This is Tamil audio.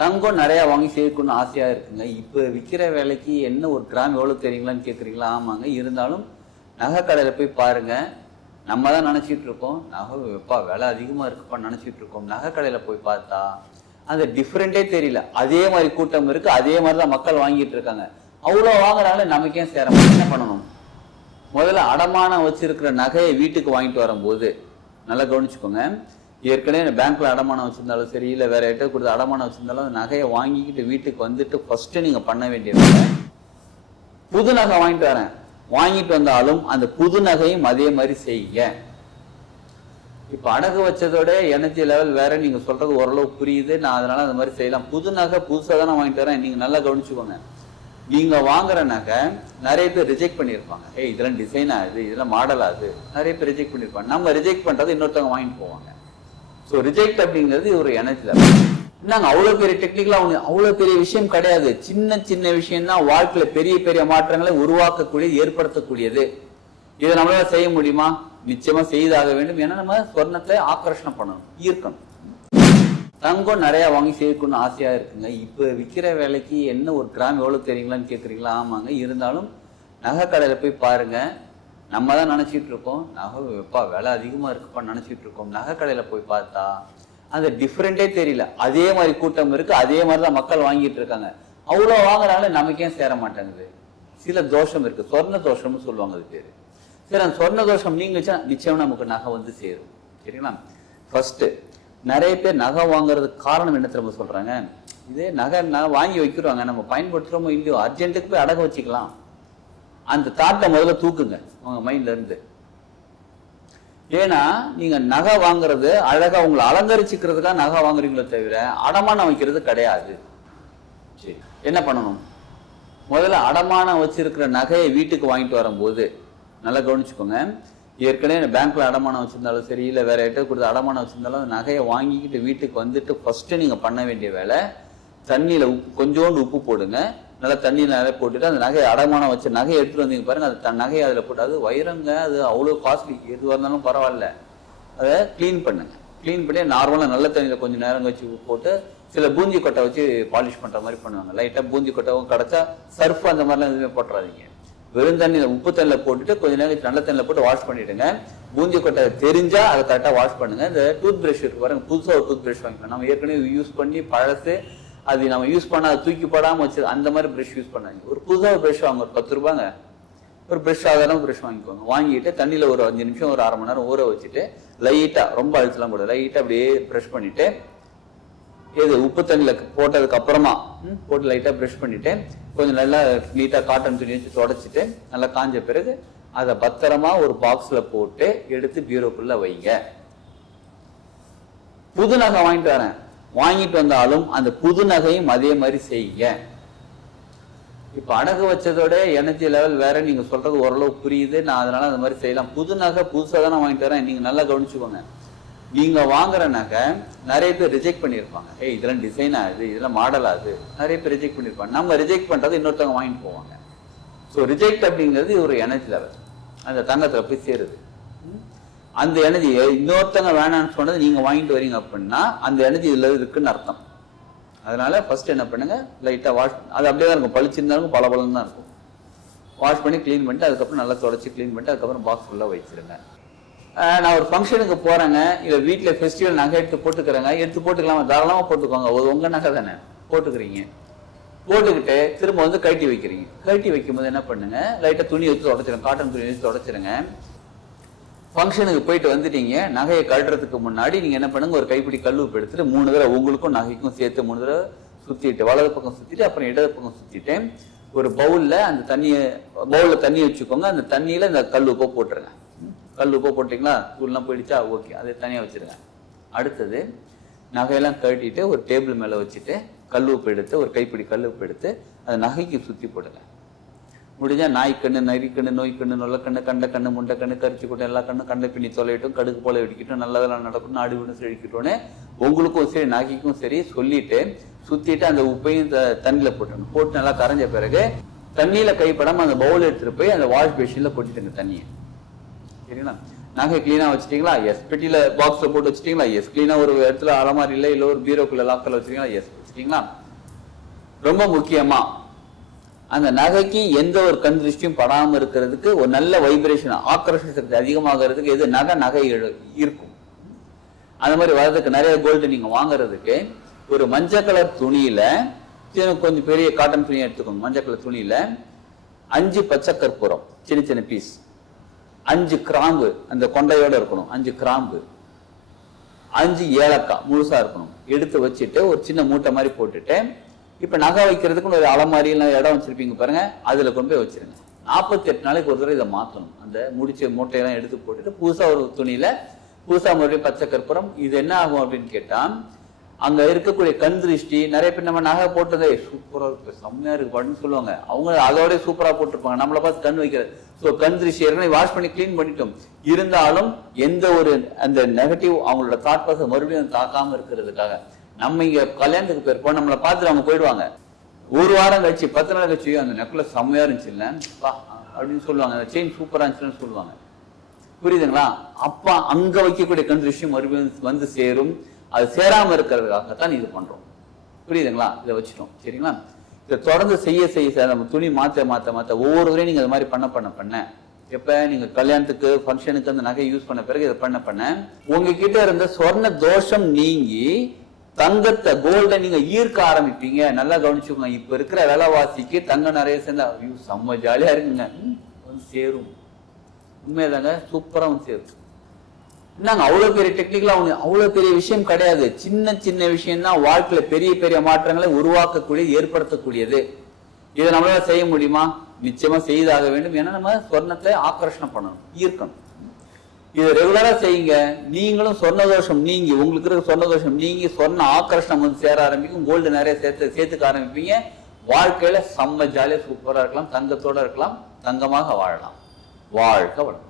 தங்கம் நிறைய வாங்கி சேர்க்கணும்னு ஆசையா இருக்குங்க. இப்ப விற்கிற விலைக்கு என்ன ஒரு கிராம் எவ்வளவு தெரியுங்களான்னு கேக்குறீங்களா? ஆமாங்க. இருந்தாலும் நகை கடையில போய் பாருங்க. நம்ம தான் நினைச்சிட்டு இருக்கோம் நகை எப்பா விலை அதிகமா இருக்குப்பான்னு நினைச்சிட்டு இருக்கோம். நகை கடையில போய் பார்த்தா அந்த டிஃப்ரெண்டே தெரியல. அதே மாதிரி கூட்டம் இருக்கு, அதே மாதிரிதான் மக்கள் வாங்கிட்டு இருக்காங்க. அவ்வளவு வாங்குறாங்களே நமக்கே சேர என்ன பண்ணணும்? முதல்ல அடமானம் வச்சிருக்கிற நகையை வீட்டுக்கு வாங்கிட்டு வரும்போது நல்லா கவனிச்சுக்கோங்க. ஏற்கனவே பேங்க்ல அடமானம் வச்சிருந்தாலும் சரி, இல்லை வேற எட்ட கொடுத்து அடமானம் வச்சிருந்தாலும் அந்த நகையை வாங்கிக்கிட்டு வீட்டுக்கு வந்துட்டு ஃபர்ஸ்ட் நீங்க பண்ண வேண்டியது புது நகை வாங்கிட்டு வரேன். வாங்கிட்டு வந்தாலும் அந்த புது நகையும் அதே மாதிரி செய்யுங்க. இப்ப அடகு வச்சதோட எனர்ஜி லெவல் வேற. நீங்க சொல்றது ஓரளவு புரியுது, நான் அதனால அந்த மாதிரி செய்யலாம். புது நகை புதுசா தானே வாங்கிட்டு வரேன். நீங்க நல்லா கவனிச்சுக்கோங்க. நீங்க வாங்குற நகை நிறைய பேர் ரிஜெக்ட் பண்ணிருப்பாங்க. இதெல்லாம் டிசைன் ஆகுது, இதெல்லாம் மாடல் ஆகுது, நிறைய பேர் ரிஜெக்ட் பண்ணிருப்பாங்க. நம்ம ரிஜெக்ட் பண்றது இன்னொருத்தவங்க வாங்கிட்டு போவாங்க. ஸோ ரிஜெக்ட் அப்படிங்கிறது ஒரு எனர்ஜி லெவல். நாங்க அவ்வளவு பெரிய டெக்னிக்கலா அவ்வளவு பெரிய விஷயம் கிடையாது. சின்ன சின்ன விஷயம் தான் வாழ்க்கையில பெரிய பெரிய மாற்றங்களை உருவாக்கக்கூடியது, ஏற்படுத்தக்கூடியது. இதை நம்மளால செய்ய முடியுமா? நிச்சயமா செய்தாக வேண்டும். ஏன்னா நம்ம சொர்ணத்தை ஆக்கர்ஷணம் பண்ணணும், ஈர்க்கணும். தங்கம் நிறைய வாங்கி சேர்க்கணும்னு ஆசையா இருக்குங்க. இப்ப விற்கிற விலைக்கு என்ன ஒரு கிராம் எவ்வளவு தெரியுங்களான்னு கேக்குறீங்களா? ஆமாங்க. இருந்தாலும் நகை கடையில போய் பாருங்க. நம்ம தான் நினைச்சிட்டு இருக்கோம் நகை எப்பா விலை அதிகமா இருக்குப்பான்னு நினைச்சிட்டு இருக்கோம். நகை கடையில போய் பார்த்தா அந்த டிஃப்ரெண்டே தெரியல. அதே மாதிரி கூட்டம் இருக்கு, அதே மாதிரிதான் மக்கள் வாங்கிட்டு இருக்காங்க. அவ்வளவு வாங்குறாங்களே நமக்கே சேர மாட்டேங்குது. சில தோஷம் இருக்கு, சொர்ண தோஷம்னு சொல்லுவாங்க அது பேரு. சரி, அந்த சொர்ண தோஷம் நீங்க நிச்சயம் நமக்கு நகை வந்து சேரும். சரிங்களா? ஃபர்ஸ்ட் நிறைய பேர் நகை வாங்குறதுக்கு காரணம் என்ன தெரியுமா சொல்றாங்க? இதே நகை வாங்கி வைக்கிறோங்க, நம்ம பயன்படுத்துறோமோ இல்லையோ, அர்ஜென்ட்டுக்கு போய் அடகு வச்சுக்கலாம். அந்த தாட்டை முதல்ல தூக்குங்க உங்க மைண்ட்ல இருந்து. ஏன்னா நீங்க நகை வாங்குறது அழகா உங்களை அலங்கரிச்சுக்கிறதுக்காக நகை வாங்குறீங்களே தவிர அடமானம் வைக்கிறது கிடையாது. சரி, என்ன பண்ணணும்? முதல்ல அடமானம் வச்சிருக்கிற நகையை வீட்டுக்கு வாங்கிட்டு வரும்போது நல்லா கவனிச்சுக்கோங்க. ஏற்கனவே பேங்க்ல அடமானம் வச்சிருந்தாலும் சரி, இல்லை வேற எட்ட கொடுத்து அடமானம் வச்சிருந்தாலும் அந்த நகையை வாங்கிக்கிட்டு வீட்டுக்கு வந்துட்டு ஃபர்ஸ்ட் நீங்க பண்ண வேண்டிய வேலை, தண்ணியில கொஞ்சோண்டு உப்பு போடுங்க. நல்லா தண்ணியில் நிறைய போட்டுட்டு அந்த நகையை அடமானம் வச்ச நகையை எடுத்துட்டு வந்தீங்க பாருங்க. அது நகையை அதில் போட்டு, அது வைரங்க, அது அவ்வளோ காஸ்ட்லி, எதுவாக இருந்தாலும் பரவாயில்ல, அதை கிளீன் பண்ணுங்க. கிளீன் பண்ணி நார்மலாக நல்ல தண்ணியில் கொஞ்சம் நேரம் வச்சு போட்டு சில பூந்தி கொட்டை வச்சு பாலிஷ் பண்ணுற மாதிரி பண்ணுவாங்க. லைட்டாக பூந்தி கொட்டைவும் கிடச்சா சர்ஃப் அந்த மாதிரிலாம் எதுவுமே போட்டுறாதீங்க. வெறும் தண்ணியில் உப்பு தண்ணியில் போட்டுட்டு கொஞ்சம் நேரம் நல்ல தண்ணியில் போட்டு வாஷ் பண்ணிவிடுங்க. பூந்தி கொட்டை தெரிஞ்சால் அதை கரெக்டாக வாஷ் பண்ணுங்க. இந்த டூத் ப்ரஷ் இருக்கு பாருங்க, புதுசாக ஒரு டூத் ப்ரஷ் வாங்கிக்கலாம். நம்ம ஏற்கனவே யூஸ் பண்ணி பழசு, அது நம்ம யூஸ் பண்ண அதை தூக்கி போடாமல் வச்சு அந்த மாதிரி ப்ரஷ் யூஸ் பண்ணாங்க. ஒரு புதுசாக ஒரு ப்ரஷ் வாங்க, ஒரு 10 ரூபாங்க ஒரு ப்ரஷ், சாதாரண ப்ரஷ் வாங்கிக்கோங்க. வாங்கிட்டு தண்ணியில் ஒரு 5 நிமிஷம் ஒரு 1/2 மணி நேரம் ஊற வச்சுட்டு லைட்டாக, ரொம்ப அழுத்தலாம் கூட, லைட்டாக அப்படியே ப்ரஷ் பண்ணிட்டு, இது உப்பு தண்ணியில் போட்டதுக்கு அப்புறமா போட்டு லைட்டாக ப்ரஷ் பண்ணிட்டு கொஞ்சம் நல்லா நீட்டாக காட்டன் துணி வச்சு தொடச்சிட்டு நல்லா காஞ்ச பிறகு அதை பத்திரமா ஒரு பாக்ஸில் போட்டு எடுத்து பீரோக்குள்ள வைங்க. புது நகை வாங்கிட்டு வரேன். வாங்கிட்டு வந்தாலும் அந்த புது நகையும் அதே மாதிரி செய்யுங்க. இப்ப அடகு வச்சதோட எனர்ஜி லெவல் வேற. நீங்க சொல்றது ஓரளவு புரியுது, நான் அதனால அந்த மாதிரி செய்யலாம். புது நகை புதுசா தானே வாங்கிட்டு வரேன். நீங்க நல்லா கவனிச்சுக்கோங்க. நீங்க வாங்குற நகை நிறைய பேர் ரிஜெக்ட் பண்ணிருப்பாங்க. இதெல்லாம் டிசைன் ஆகுது, இதெல்லாம் மாடல் ஆகுது, நிறைய பேர் ரிஜெக்ட் பண்ணிருப்பாங்க. நம்ம ரிஜெக்ட் பண்றது இன்னொருத்தவங்க வாங்கிட்டு போவாங்க. ஸோ ரிஜெக்ட் அப்படிங்கிறது ஒரு எனர்ஜி லெவல், அந்த தங்கத்துல போய் சேருது. அந்த எனர்ஜி இன்னொருத்தங்க வேணான்னு சொன்னது நீங்க வாங்கிட்டு வரீங்க அப்படின்னா அந்த எனர்ஜி இதுல இருக்குன்னு அர்த்தம். அதனால ஃபர்ஸ்ட் என்ன பண்ணுங்க, லைட்டா வாஷ், அது அப்படியே தான் இருக்கும், பளிச்சிருந்தாலும் பளபளன்னு தான் இருக்கும். வாஷ் பண்ணி கிளீன் பண்ணிட்டு அதுக்கப்புறம் நல்லா தொடச்சி கிளீன் பண்ணிட்டு அதுக்கப்புறம் பாக்ஸ் ஃபுல்லா வச்சிருங்க. நான் ஒரு ஃபங்க்ஷனுக்கு போறேங்க, இல்லை வீட்டில் ஃபெஸ்டிவல் நகை எடுத்து போட்டுக்கிறேங்க, எடுத்து போட்டுக்கலாமா? தாராளமாக போட்டுக்கோங்க. உங்க நகை தானே போட்டுக்கிறீங்க. போட்டுக்கிட்டு திரும்ப வந்து கழட்டி வைக்கிறீங்க. கழட்டி வைக்கும் போது என்ன பண்ணுங்க, லைட்டா துணி வச்சு தொடச்சிருங்க, காட்டன் துணி வச்சு தொடச்சிருங்க. ஃபங்க்ஷனுக்கு போயிட்டு வந்துட்டீங்க, நகையை கழட்டுறதுக்கு முன்னாடி நீங்க என்ன பண்ணுங்க, ஒரு கைப்பிடி கல்லுப்பு எடுத்துட்டு 3 தடவை உங்களுக்கும் நகைக்கும் சேர்த்து 3 தடவை சுத்திட்டு, வலது பக்கம் சுத்திட்டு அப்புறம் இடது பக்கம் சுத்திட்டு ஒரு பவுல்ல அந்த பவுல்ல தண்ணி வச்சுக்கோங்க. அந்த தண்ணியில இந்த கல்லுப்பை போட்டுருங்க. கல்லுப்பை போட்டீங்களா, தூள்லாம் போயிடுச்சா, ஓகே, அதை தனியாக வச்சிருங்க. அடுத்தது நகையெல்லாம் கழட்டிட்டு ஒரு டேபிள் மேலே வச்சுட்டு கல்லுப்பு எடுத்து, ஒரு கைப்பிடி கல்லுப்பு எடுத்து அதை நகைக்கு சுற்றி போடுங்க. முடிஞ்சா நாய்க்கண்ணு, நரிக்கண்ணு, நோய்க்கண்ணு, நொல்லக்கண்ணு, கண்ட கண்ணு, முண்டை கண்ணு, கரிச்சி கொண்டு எல்லா கண்ணு, கண்ணை பின்னி தொலையிட்டும், கடுகு போல வெடிக்கட்டும், நல்லதெல்லாம் நடக்கும், நாடு விட செழிக்கட்டும்னு உங்களுக்கும் சரி நகைக்கும் சரி சொல்லிட்டு சுத்திட்டு அந்த உப்பையும் தண்ணியில போட்டணும். போட்டு நல்லா கரைஞ்ச பிறகு தண்ணியில கைப்படாம அந்த பவுல் எடுத்துட்டு போய் அந்த வாஷ் பேஷன்ல கொட்டிட்டுங்க தண்ணியை. சரிங்களா? நகை கிளீனா வச்சுட்டீங்களா? எஸ். பெட்டியில பாக்ஸ்ல போட்டு வச்சுட்டீங்களா? எஸ். கிளீனா ஒரு இடத்துல அலமாரியில இல்ல ஒரு பீரோக்குள்ள லாக்கர்ல வச்சிருக்கீங்களா? எஸ். சரிங்களா? ரொம்ப முக்கியமா அந்த நகைக்கு எந்த ஒரு கண் திருஷ்டியும் படாம இருக்கிறதுக்கு ஒரு நல்ல வைப்ரேஷன், ஆக்கர்ஷண சக்தி அதிகமாகிறதுக்கு எது நகை இருக்கும். அந்த மாதிரி வர்றதுக்கு நிறைய கோல்டு நீங்க வாங்குறதுக்கு ஒரு மஞ்சள் கலர் துணியில, கொஞ்சம் பெரிய காட்டன் துணியை எடுத்துக்கோங்க. மஞ்சள் கலர் துணியில 5 பச்சை கற்பூரம் சின்ன சின்ன பீஸ், 5 கிராம்பு அந்த கொண்டையோட இருக்கணும், 5 கிராம்பு, 5 ஏலக்காய் முழுசா இருக்கணும், எடுத்து வச்சுட்டு ஒரு சின்ன மூட்டை மாதிரி போட்டுட்டு, இப்ப நகை வைக்கிறதுக்குன்னு ஒரு அலமாரியில இடம் வச்சிருப்பீங்க பாருங்க, அதுல கொண்டு போய் வச்சிருங்க. 48 நாளைக்கு ஒரு தடவை இதை மாத்தணும். அந்த முடிச்ச மூட்டையெல்லாம் எடுத்து போட்டுட்டு புதுசா ஒரு துணியில புதுசா மறுபடியும் பச்சை கற்பூரம். இது என்ன ஆகும் அப்படின்னு கேட்டா, அங்க இருக்கக்கூடிய கண் திருஷ்டி, நிறைய பேர் நம்ம நகை போட்டதே சூப்பரா இருக்கு, செம்மையா இருக்கு அப்படின்னு சொல்லுவாங்க. அவங்க அதோட சூப்பரா போட்டிருப்பாங்க, நம்மளை பார்த்து கண் வைக்கிறது. ஸோ கண் திருஷ்டி ஏற்கனவே வாஷ் பண்ணி கிளீன் பண்ணிட்டோம், இருந்தாலும் எந்த ஒரு அந்த நெகட்டிவ் அவங்களோட தாட் ப்ராசஸ் மறுபடியும் தாக்காம இருக்கிறதுக்காக நம்ம இங்க கல்யாணத்துக்கு போயிருப்போம், நம்மளை பார்த்துட்டு அவங்க போயிடுவாங்க. ஒரு வாரம் கழிச்சு 10 நாள் கழிச்சு அந்த நெக்லஸ் செம்மையா இருந்துச்சு இல்ல அப்படின்னு சொல்லுவாங்க, அந்த செயின் சூப்பரா இருந்துச்சுன்னு சொல்லுவாங்க. புரியுதுங்களா? அப்ப அங்க வைக்கக்கூடிய கண் திருஷ்டி மறுபடியும் வந்து சேரும். அது சேராம இருக்கிறதுக்காகத்தான் இது பண்றோம். புரியுதுங்களா? இதை வச்சுட்டோம். சரிங்களா? இதை தொடர்ந்து செய்ய நம்ம துணி மாத்த ஒவ்வொரு தடவையும் நீங்க அது மாதிரி பண்ண எப்ப நீங்க கல்யாணத்துக்கு ஃபங்க்ஷனுக்கு அந்த நகை யூஸ் பண்ண பிறகு இதை பண்ண உங்ககிட்ட இருந்த சொர்ண தோஷம் நீங்கி தங்கத்தை கோல்ட நீங்க ஈர்க்க ஆரம்பிப்பீங்க. நல்லா கவனிச்சுக்கோங்க. இப்ப இருக்கிற விலைவாசிக்கு தங்கம் நிறைய சேர்ந்தா செம்ம ஜாலியா இருக்குங்க, சேரும். உண்மைதாங்க, சூப்பரா சேரும். என்னங்க அவ்வளவு பெரிய டெக்னிக்கலா அவ்வளவு பெரிய விஷயம் கிடையாது. சின்ன சின்ன விஷயம் தான் வாழ்க்கையில பெரிய பெரிய மாற்றங்களை உருவாக்கக்கூடியது, ஏற்படுத்தக்கூடியது. இதை நம்மளால செய்ய முடியுமா? நிச்சயமா செய்தாக வேண்டும். ஏன்னா நம்ம சொர்ணத்தை ஆக்கர்ஷணம் பண்ணணும், ஈர்க்கணும். இதை ரெகுலரா செய்யுங்க. நீங்களும் சொர்ண தோஷம் நீங்கி, உங்களுக்கு இருக்கிற சொர்ண தோஷம் நீங்கி சொர்ண ஆக்கர்ஷணம் வந்து சேர ஆரம்பிக்கும். கோல்டு நிறைய சேர்த்துக்க ஆரம்பிப்பீங்க. வாழ்க்கையில செம்ம ஜாலியா சூப்பரா இருக்கலாம், தங்கத்தோட இருக்கலாம், தங்கமாக வாழலாம். வாழ்க வளம்.